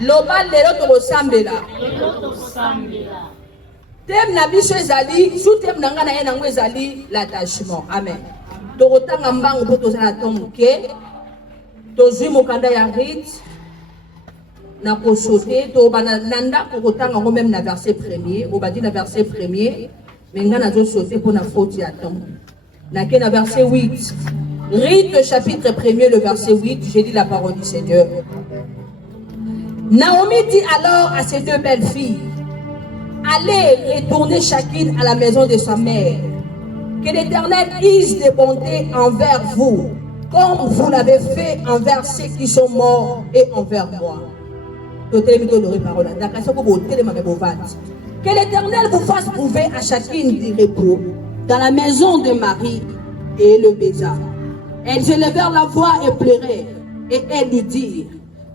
Loba lelo tokosambela. Thème na biso ezali, sous thème na nga na ye nango ezali l'attachement. Amen. Tokotanga mbangu po tozala tomuke. Tozwi mokanda ya rite. Na kosote to bananda kokotanga ngo même na verset premier. Obadi na verset premier. Mais nga na zo sauter pour na faute ya temps. Na ke na verset 8. Rite chapitre 1er le verset 8. J'ai dit la parole du Seigneur. Naomi dit alors à ses deux belles filles: allez retourner chacune à la maison de sa mère. Que l'Éternel use de bonté envers vous, comme vous l'avez fait envers ceux qui sont morts et envers moi. Que l'Éternel vous fasse trouver à chacune du repos dans la maison de Marie, et le baisa. Elles élevèrent la voix et pleurèrent, et elles lui dirent: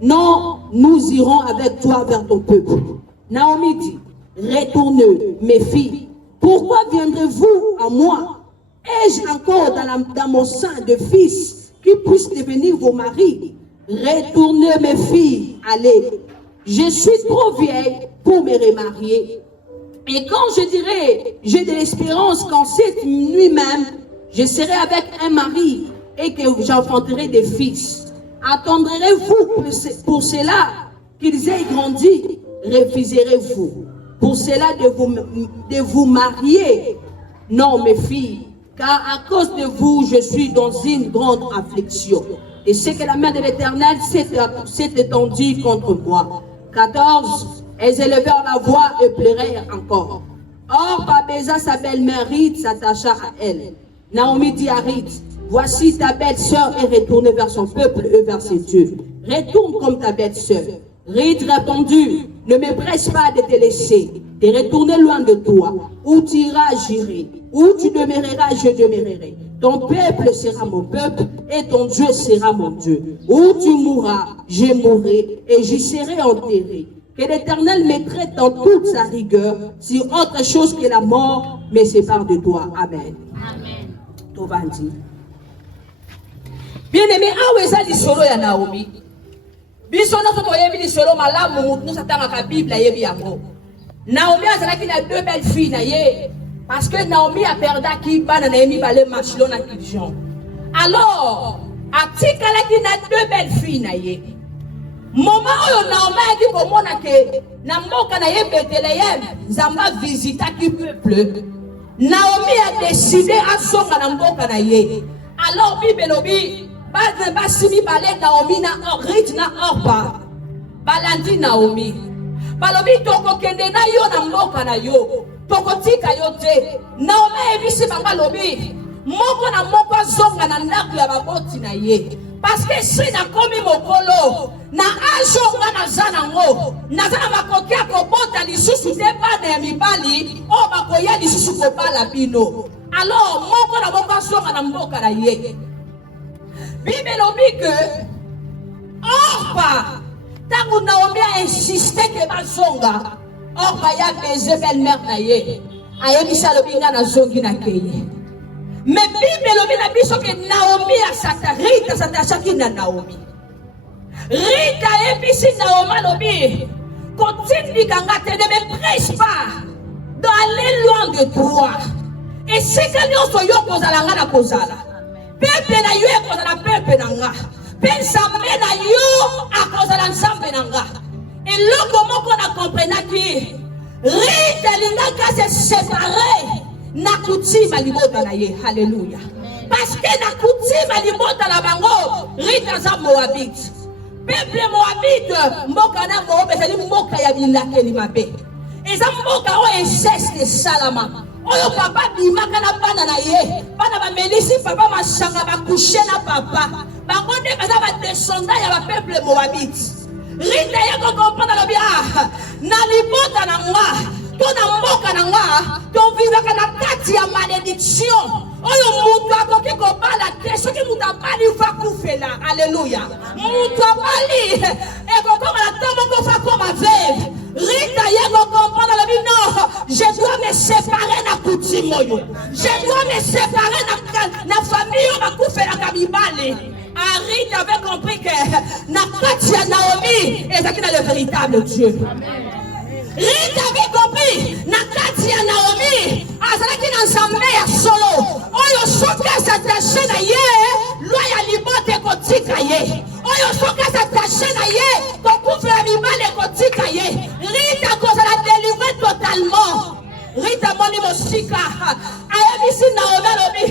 non, nous irons avec toi vers ton peuple. Naomi dit: retournez, mes filles. Pourquoi viendrez-vous à moi? Ai-je encore dans mon sein de fils qui puissent devenir vos maris? Retournez, mes filles, allez. Je suis trop vieille pour me remarier. Et quand je dirai, j'ai de l'espérance qu'en cette nuit même, je serai avec un mari et que j'enfanterai des fils, attendrez-vous pour cela qu'ils aient grandi? Refuserez-vous pour cela de vous marier? Non, mes filles, car à cause de vous, je suis dans une grande affliction. Et c'est que la main de l'Éternel s'est étendue contre moi. 14. Elles élevèrent la voix et pleurèrent encore. Or, Babéza, sa belle-mère Rite, s'attacha à elle. Naomi dit à Rite: voici ta belle-sœur est retournée vers son peuple et vers ses dieux. Retourne comme ta belle-sœur. Rite répondit: ne me presse pas de te laisser, de retourner loin de toi. Où tu iras, j'irai. Où tu demeureras, je demeurerai. Ton peuple sera mon peuple et ton Dieu sera mon Dieu. Où tu mourras, je mourrai et j'y serai enterré. Que l'Éternel me traite dans toute sa rigueur, si autre chose que la mort me sépare de toi. Amen. Amen. Tovandi. Bien-aimé, aweza lisolo ya Naomi. Biso na soto yebi lisolo malamu mutu satanga ka Bible yebi yango. Naomi azalaki na deux belles filles na ye parce que Naomi a perdaki bana na yemi bale machilo na Kidjon. Alors, atikalaki na deux belles filles na ye. Moment oyo Naomi a dit komona ke na mboka na ye Bethléem Nzamba visita ki peuple. Naomi a décidé à songa na mboka na ye. Alors Bible lobi basimi bale Naomi na Rite na Orpa. Balandi Naomi. Balobi toko kende na yo na mboka na yo. Toko tika yo te. Naomi ebisi banga lobi. Moko na moko zonga na ndako ya baboti na ye. Parce que si na komi mokolo na ajo nga na zana ngo na zana makoki akobota lisusu te bana ya mibali o bakoya lisusu kobala bino. Alors moko na moko zonga na mboka na ye. Bible lobi que Orpa tangu Naomi a insisté que bazonga Orpa ya baiser belle-mère na ye ayebisa lobi nga na zongi na keye. Mais Bible lobi na biso ke Naomi a Rite s'attachaki na Naomi. Rite ebisi Naomi lobi continue kanga te, ne me presse pas d'aller loin de toi. Et c'est que nous soyons kozala nga na kozala. Pepe na yo ekozala pepe na nga. Pensambe na yo akozala nzambe na nga. Et loko moko na comprenaki Rite lingaka se séparer na kutima libota na ye. Alléluia. Parce que na kutima libota na bango Rite za Moabite. Peuple Moabite mboka na mo bezali mboka ya bilakeli mabe. Eza mboka o inceste salama. Oyo papa bimaka na bana na ye. Bana ba melisi papa masanga ba coucher na papa. Bango nde baza ba descendant ya ba peuple Moabite. Rite ya ko comprendre lo bien. Na libota na nga, to na mboka na nga, to vivaka na kati ya malédiction. Oyo mutu akoki kobala te, soki mutu abali fa kufela. Alléluia. Mutu abali ekokoma na ntango kofa koma veuve. Rita yego comprendre le non, je dois me séparer na coutume. Je dois me séparer na famille ma kufela kabibale. Ruth avait compris que Nakatia Naomi est le véritable Dieu. Ruth avait compris Nakatia Naomi azalaki na nzambe ya solo oyo soki asatashe na ye lwa ya libota ekotika ye oyo soki asatashe na ye kokufela mibali ekotika ye. Ruth akozala délivré totalement. Ruth amoni mosika ayebisi Naomi alobi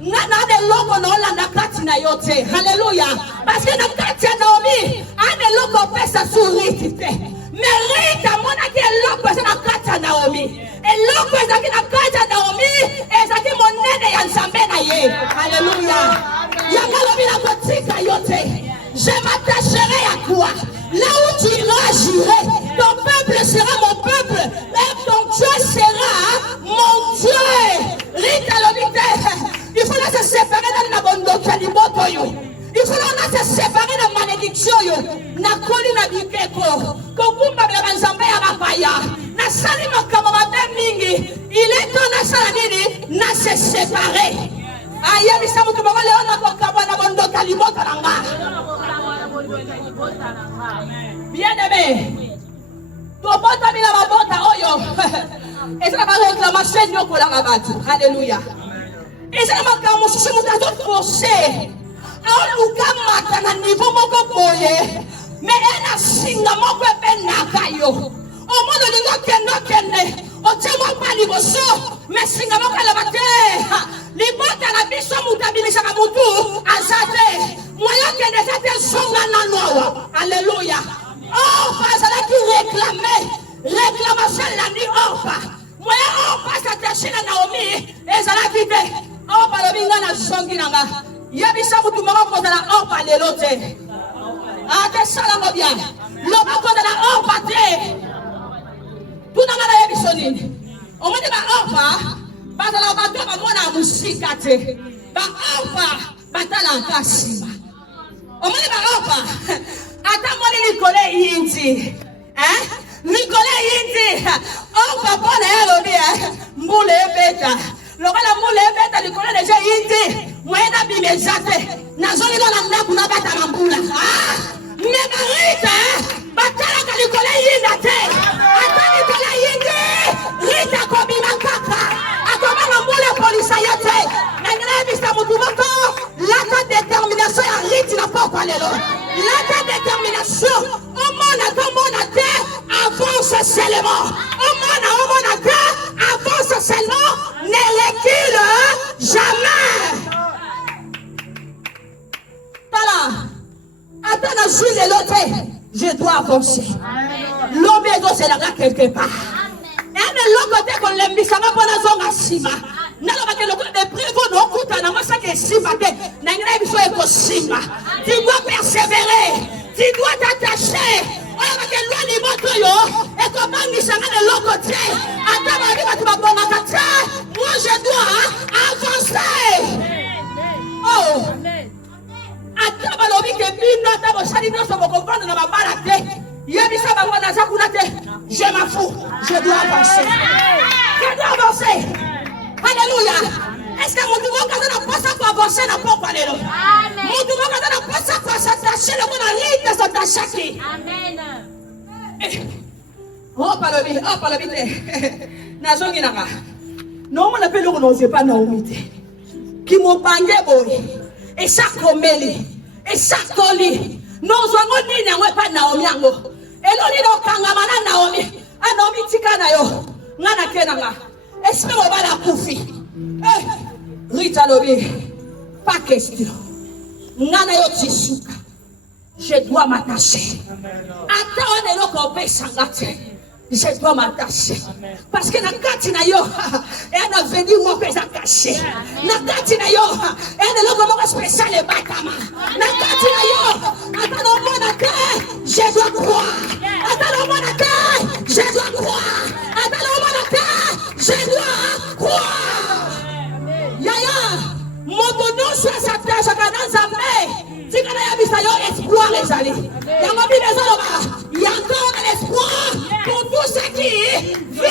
nga na eloko na olanda kati na yo te. Halleluya. Parce que na kati ya Naomi ana eloko opesa su Ruth te. Mais Ruth amonaki eloko eza na kati ya Naomi. Eloko ezalaki na kati ya Naomi ezalaki monene ya nzambe na ye. Halleluya. Yanga lobi na kotika yo te. Je m'attacherai à toi. Là où tu iras, j'irai. Ton peuple sera mon peuple. Et ton Dieu sera mon Dieu. Rita l'obité. Il faut là se séparer dans la bonne doctrine. Il faut là se séparer dans la malédiction. Na koli na bikeko. Kokumba bela nzambe ya bapaya. Na sali makamama mingi. Il est temps na sala nini na se séparer. Aïe, mais ça me tombe pas le on a kokaba na bonne doctrine nanga. Bien-aimé, tobota bila mabota oyo. Eza ba réclamation nyoko la ngabatu. Alléluia. Eza makambo susu mutazo forcer. Aoluka mata na niveau moko boye. Mais ena singa moko benaka yo. Omono lingo kende. Otemo pa liboso. Mais singa moko la bate. Libota na biso mutabilisha ka mutu azate. Moyo kende zate songa na noa. Alléluia. Orpa azalaki réclamation landi Orpa. Moya Orpa s'attaché na Naomi ezalaki te. Orpa lobi nga na zongi nanga. Yebisa mutu moko kozala Orpa lelo te. Ate salango bien. Loba kozala Orpa te. Tuna nga na yebiso nini. Omoni ba Orpa bazala bato bamona musika te. Ba Orpa batala nkasima. Omoni ba Orpa ata moni likole yinti. Likole yinti. Orpa pona yalobi mbule ebeta. Lokola mbule ebeta likole deja yinti. Mwena bimezate. Nazoli na ndaku na bata na mbula. Neba Rita batala ka likole yinda te. Ata likole yinti. Rita kobima kaka. Akobanga mbule polisa yote. Nangina bisa mutumoko. Lata détermination ya Rita na pokwa lelo. Lata détermination. Omona te. Avance seulement. Omona te. Avance seulement. Ne recule jamais. Voilà. Attends la journée de l'autre. Je dois avancer. L'homme c'est là quelque part. Et l'autre côté qu'on l'aime, ça va pas dans son asima. Nalobake le côté de prévo no kuta na masake simba te. Na ngina biso eko simba. Tu dois persévérer. Tu dois t'attacher. Oya ke lwa ni moto yo. Et comment ni sanga de l'autre côté. Attends ma vie va tu vas bonga kata. Moi je dois avancer. Oh. Attends ma lobi ke bino ta bo sali no so bo comprendre na mabala te. Yebisa ba wana za kuna te. Je m'en fous. Je dois avancer. Je dois avancer. Alléluia. Est-ce que mon Dieu n'a pas ça pour avancer dans le peuple? Amen. Mon Dieu n'a pas ça pour s'attacher le monde à l'île de s'attacher. Amen. Oh, par le vite. Nazongi nanga. Non, on appelle le n'ose pas Naomi. Qui m'ont bangé, boy. Et ça, comeli. Et ça, coli. Non, on dit n'a pas Naomi. Et l'on dit donc, Kangamana Naomi. Ah, Naomi, Tikana yo. Nana Kenanga. Est-ce que on va la koufi? Rita Lobi, pas question. Nana yo tisuka. Je dois m'attacher. Attends, on est là qu'on paye sangate. Je dois m'attacher. Parce que na katina yo, elle a venu moi que caché. Na katina yo, elle est là comme un spécial et bakama. Na katina yo, attends au monde à je dois croire. Attends au monde à je dois croire. Attends au monde à je dois croire. Yaya, mon nom soit sa tâche à Kanazamé. Si kana ya bisa yo espoir les amis. Yama bi bezalo il y a encore de l'espoir pour tous ceux qui vivent.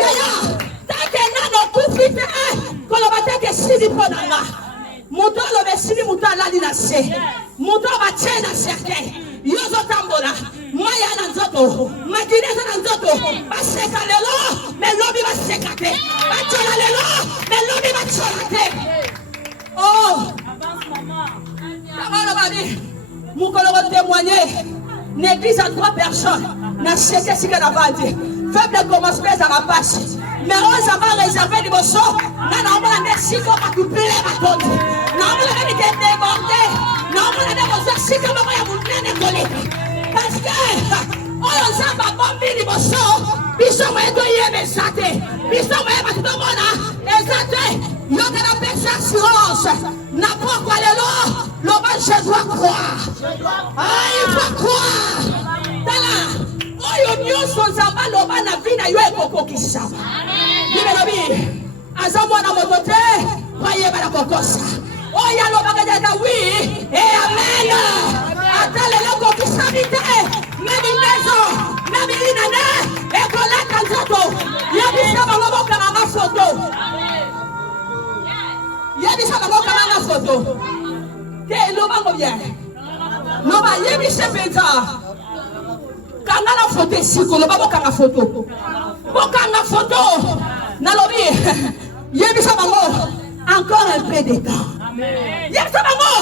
Yaya, tant que nano tout vite, quand on va te sidi podanga. Mon temps le esili mutu alali na se mutu abatie na cercueil yo ozotambola maya na nzoto makili eza na nzoto baseka lelo me lobi baseka te batyola lelo me lobi batyola te. Oh tabana babi mukolo kotémoigner l'église à 3 personnes na seke sika na bandi faible commencement ezaka mpasi mais oyo ava réservé liboso nga naomona nde sika bakupele batondi naomona nde mikendeborde naomona nde kozwa sika moko ya monene koleka parce que oyo nzambe abombi liboso biso moye toyebesa te biso moye bato tomona eza te yoka na pesa assurance na pokwa lelo loba je dois croire il faut croire tala oyo nyonso nzambe aloba na vi na yo ekokokisama bibelobi aza mwana moto te bayeba na kokosa oyo alobaka jaja wi e amen ata lelo kokisami te memi ndezo memi linane ekoleka nzoto yebisa bango bokamanga foto yebisa bango kamanga foto te elobango bien loba yebise mpenza kanga na foto esiko loba bokanga foto nalobi yebisa bango encore un peu de temps yebisa bango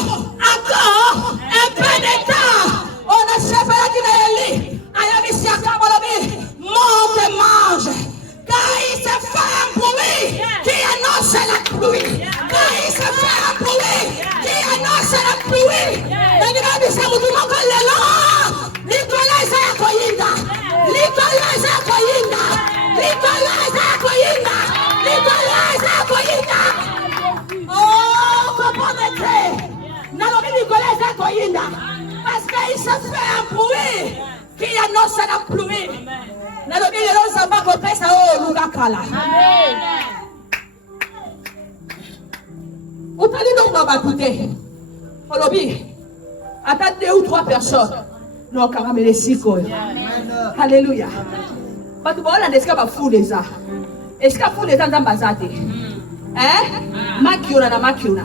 encore un peu de temps on a sepelaki na Eli ayebisiaka balobi monte mange car il se fait un bruit qui annonce la pluie car il se fait un bruit qui annonce la pluie nangibabisa mutu moko lelo likolo eza ya koyinda likolo eza ya koyinda likolo eza ya koyinda likolo eza ya koyinda oh comprendre nalobi likolo eza ya koyinda parce qu'il se fait un bruit qui annonce la pluie nalobi lelo nzambe akopesa oyo olunga kala otali ndongo bato te olobi ata 2 ou 3 personnes nokamamela esika oyo halleluya bato baolanda esika bafule eza esika fule eza nzambe aza te makiona na makiona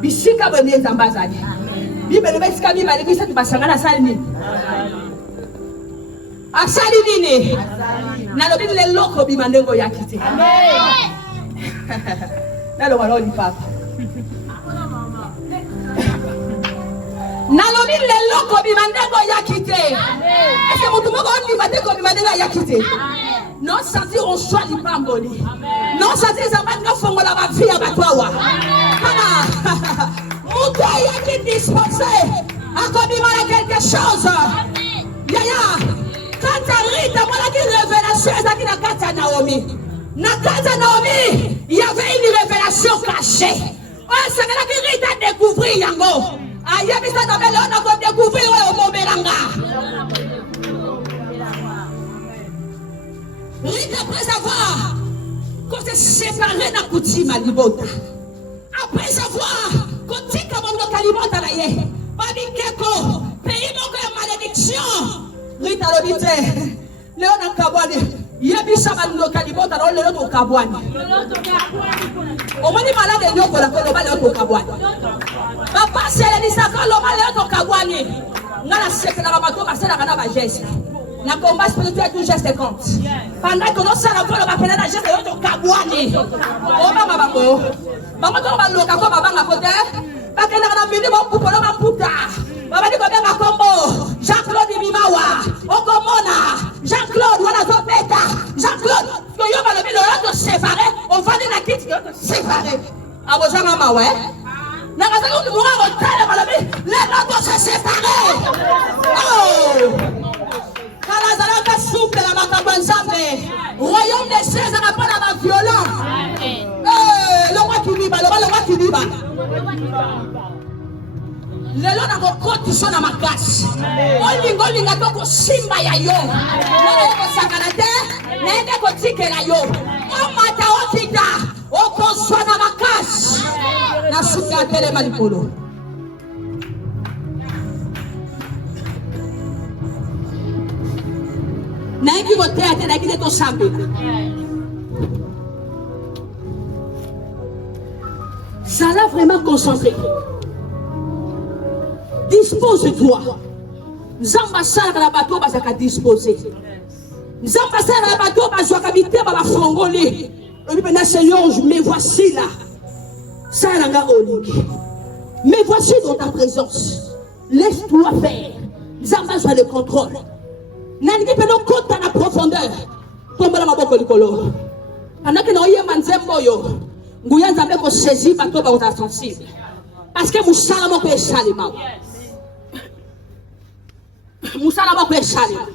bisika boye nde nzambe azali bibele esika mibale bisatu basangana asali nini asali nini nalobi leloko bima ndenge oyaki te naloba loli papa nalobi leloko bima ndenge oyaki te ese motu moko ondima te kobima ndenge ayaki te non sentir oswa lipamboli non sentir nzambe alingi ofongola bavi ya bato awa kama motu ayaki dispose akobima na quelque chose yaya kati ya rita amonaki révélation ezalaki na kati ya Naomi na kati ya Naomi y avait une révélation cachée oyo esengelaki rita découvrir yango ayebisa na bele ona kodécouvrir oyo omomelanga rita après avoir kote séparé na kutima libota après avoir kotika mondoka libota na ye babikeko pays moko ya malédiction rita alobi te leo na kabwani yebisa bandoka libota na lelo tokabwani omoni malade enyokola koloba leo tokabwani bapasi elenisaka loba leo tokabwani nga nasekelaka bato basalaka na bageste na combat spirituel tout geste compte pendant que nosala koloba pena na geste leo tokabwani obanga bango to baloka ko babanga kote bakendaka na mini bokupolo baputa babadi kobenga kombo Jean-Claude Bimawa okomona Jean-Claude wana topeta Jean-Claude koyo balobi lelo toséparé ovandi na kiti lelo toséparé abozanga mawe nakazaki okimunga kotala balobi lelo toséparé kalazalaka souple na makambo ya nzambe royaume des cieux ezaka mpo na baviolent longwa kibiba lelo nakokotisa na makasi olinga tokosimba ya yo naye kosakana te nayende kotikela yo omata okita okozwa na makasi na suka ya telema likolo nayeki koteya te nayeki te tosambela zala vraiment concentré Dispose-toi. Nzamba sala la bateau bazaka disposer. Nzamba sala la bateau bazaka bité ba fongolé. Et puis Seigneur, me voici là. Ça langa olingi. Me voici dans ta présence. Laisse-toi faire. Nzamba soit le contrôle. Nangi pe no kota na profondeur. Tomba la maboko likolo. Anake na oyema nzembo yo. Nguya nzambe ko saisir bateau ba ota sensible. Parce que musala moko esalima. Musala moko esalima.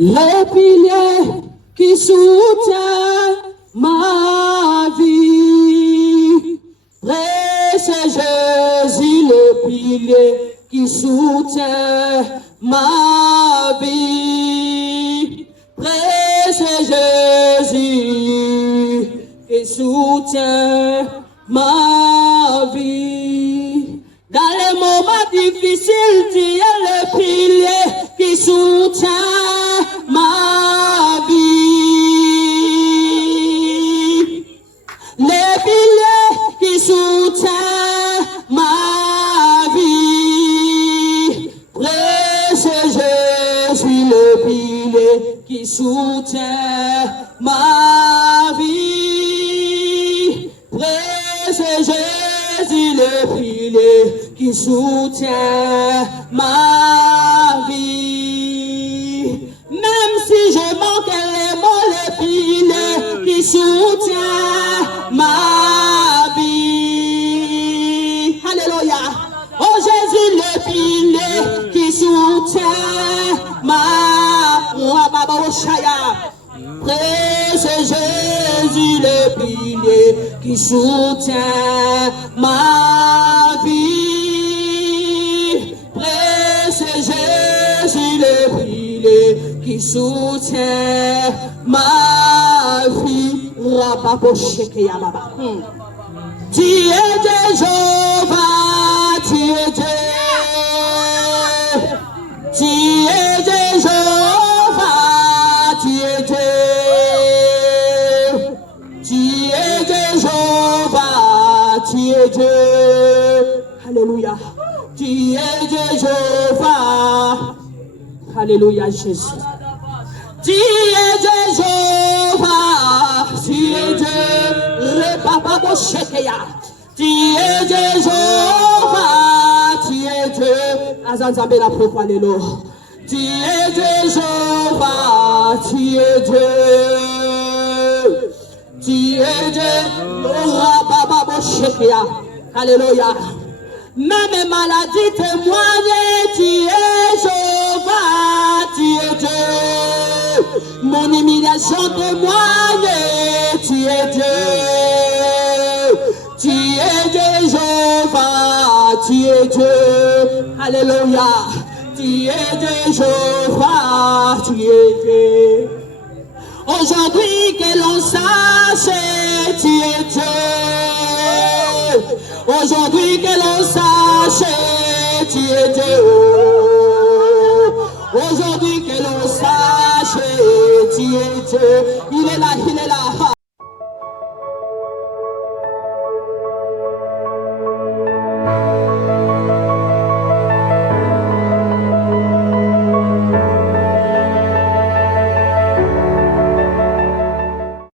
Le pilier qui soutient ma vie, c'est Jésus le pilier qui soutient ma vie, c'est Jésus qui soutient ma vie. Dans les moments difficiles, tu es le pilier qui soutient ma vie. Le pilier qui soutient ma vie. C'est Jésus le pilier qui soutient ma vie. C'est Jésus le pilier qui soutient ma vie. Même si je manque les mots, le pilier qui soutient ma vie. Alléluia. Oh Jésus le pilier qui soutient ma c'est Jésus le pilier qui soutient ma vie. C'est Jésus le pilier qui soutient ma vie. Tu es Jéhovah, tu es Dieu. Tu es Jéhovah, tu es Dieu. Tu es Jéhovah, tu es Dieu. Alléluia. Tu es Jéhovah. Alléluia, Jésus. Tu es Jéhovah, tu es Dieu. Tu es Jéhovah, tu es Dieu. Azanzambe la profanelo. Tu es Jéhovah, tu es Dieu. Tu es Dieu. Alléluia. Même maladie témoigne, tu es Jéhovah, tu es Dieu. Mon humiliation témoigne, tu es Dieu. Tu es Jéhovah, tu es Dieu. Alléluia. Tu es Jéhovah, tu es Dieu. Aujourd'hui que l'on sache, tu es Dieu. Aujourd'hui que l'on sache, tu es Dieu. Aujourd'hui que l'on sache, tu es Dieu. Il est là, il est là.